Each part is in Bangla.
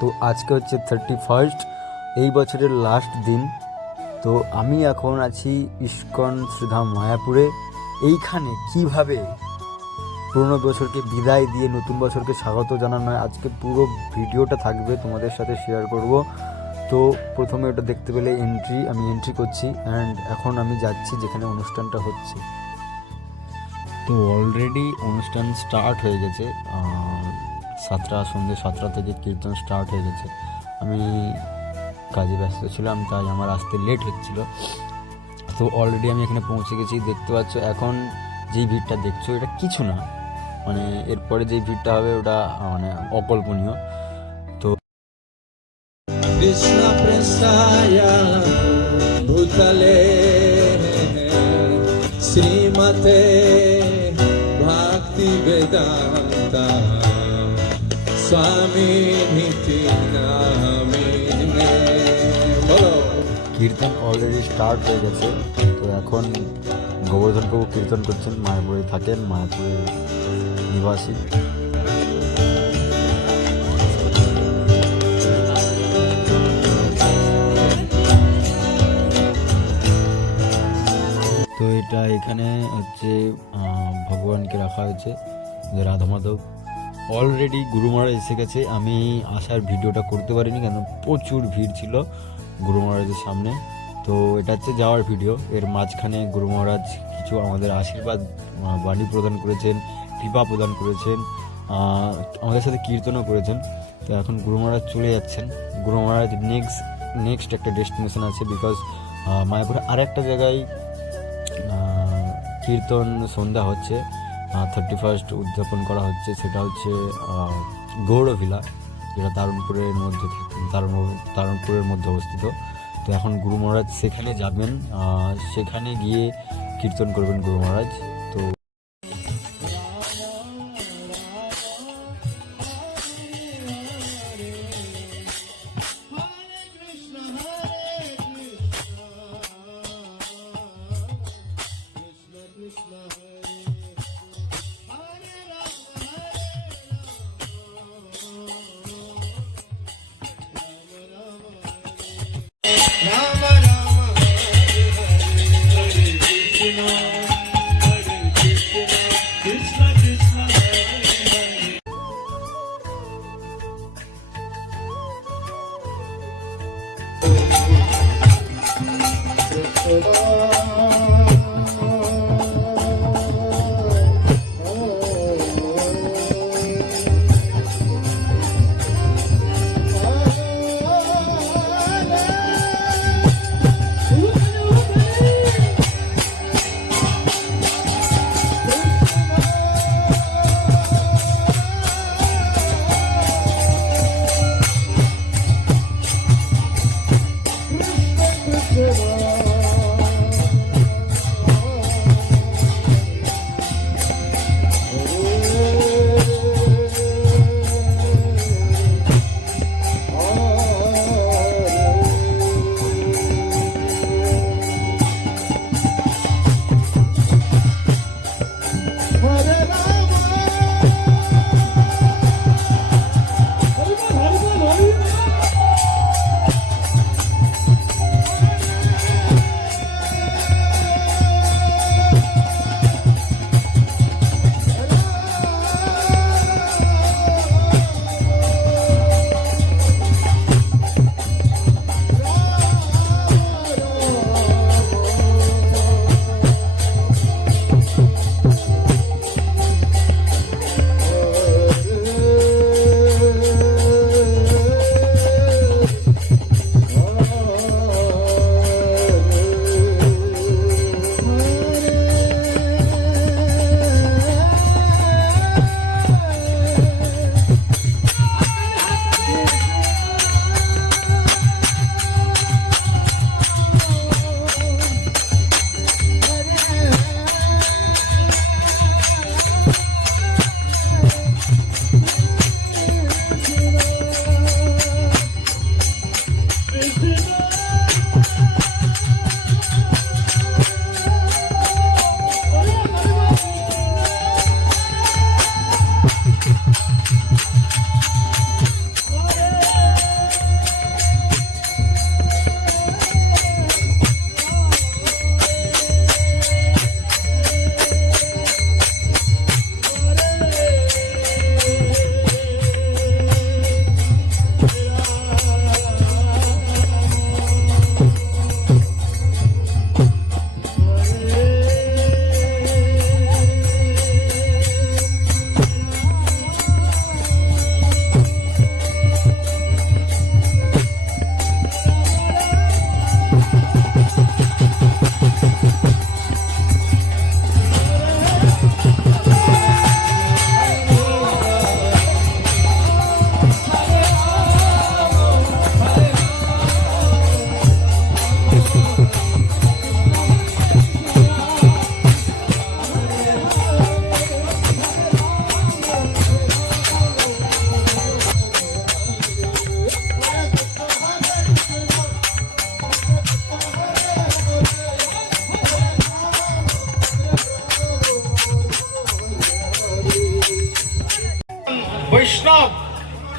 তো আজকে হচ্ছে থার্টি ফার্স্ট এই বছরের লাস্ট দিন। তো আমি এখন আছি ইস্কন শ্রীধাম মায়াপুরে। এইখানে কীভাবে পুরনো বছরকে বিদায় দিয়ে নতুন বছরকে স্বাগত জানানো হয়, আজকে পুরো ভিডিওটা থাকবে, তোমাদের সাথে শেয়ার করব। তো প্রথমে ওটা দেখতে পেলে এন্ট্রি আমি এন্ট্রি করছি অ্যান্ড এখন আমি যাচ্ছি যেখানে অনুষ্ঠানটা হচ্ছে। তো অলরেডি অনুষ্ঠান স্টার্ট হয়ে গেছে সাতটা সন্ধ্যে সাতটা থেকে কীর্তন স্টার্ট হয়ে গেছে। আমি কাজে ব্যস্ত ছিলাম, তাই আমার আসতে লেট হচ্ছিল। তো অলরেডি আমি এখানে পৌঁছে গেছি, দেখতে পাচ্ছ এখন যেই ভিড়টা দেখছ, এটা কিছু না। মানে এরপরে যেই ভিড়টা হবে, ওটা মানে অকল্পনীয়। ভূতলে, শ্রীমতে ভক্তি বেদান্তা। কীর্তন অলরেডি স্টার্ট হয়ে গেছে। তো এখন গোবর্ধন প্রভু কীর্তন করছেন, মায়াপুরে থাকেন, মায়াপুরে নিবাসী। তো এটা এখানে হচ্ছে ভগবানকে রাখা হয়েছে, যে রাধা মাধব অলরেডি গুরুমারা এসে গেছে। আমি আসার ভিডিওটা করতে পারিনি কেন? প্রচুর ভিড় ছিল গুরু মহারাজের সামনে। তো এটা হচ্ছে যাওয়ার ভিডিও। এর মাঝখানে গুরু মহারাজ কিছু আমাদের আশীর্বাদ বাণী প্রদান করেছেন, কৃপা প্রদান করেছেন আমাদের সাথে কীর্তনও করেছেন। তো এখন গুরু মহারাজ চলে যাচ্ছেন। গুরু মহারাজ নেক্সট নেক্সট একটা ডেস্টিনেশন আছে বিকজ মায়াপুরে আর একটা জায়গায় কীর্তন সন্ধ্যা হচ্ছে। থার্টি ফার্স্ট উদযাপন করা হচ্ছে, সেটা হচ্ছে গৌরভিলা যেটা দারুণপুরের মধ্যে দারুণ মধ্যে অবস্থিত। তো এখন গুরু মহারাজ সেখানে যাবেন সেখানে গিয়ে কীর্তন করবেন গুরু মহারাজ। তো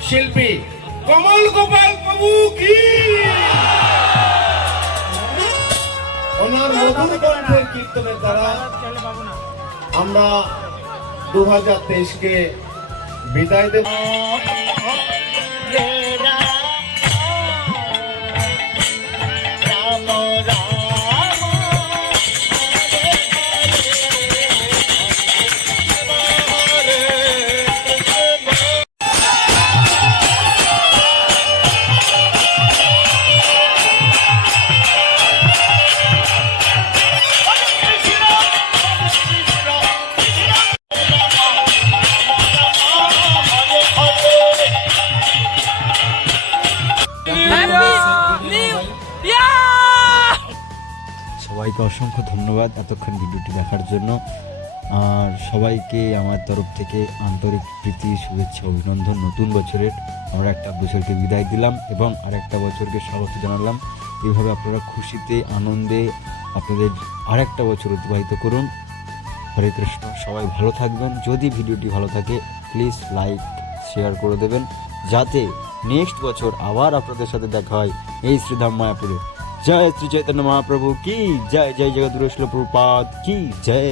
শিল্পী কমল গোপাল প্রভু কি? ওনার মধুর কণ্ঠের কীর্তনের দ্বারা আমরা দু হাজার তেইশকে বিদায় দেব। সবাইকে অসংখ্য ধন্যবাদ এতক্ষণ ভিডিওটি দেখার জন্য। আর সবাইকে আমার তরফ থেকে আন্তরিক প্রীতি, শুভেচ্ছা, অভিনন্দন। নতুন বছরের আমরা একটা বছরকে বিদায় দিলাম এবং আরেকটা বছরকে স্বাগত জানালাম। এইভাবে আপনারা খুশিতে, আনন্দে আপনাদের আরেকটা বছর অতিবাহিত করুন। হরে কৃষ্ণ, সবাই ভালো থাকবেন। যদি ভিডিওটি ভালো থাকে প্লিজ লাইক শেয়ার করে দেবেন। যাতে নেক্সট বছর আবার আপনাদের সাথে দেখা হয়। এই শ্রীধাম মায়াপুরে। जय श्री चैतन्य महाप्रभु की जय जय जगत प्रभुपाद की जय।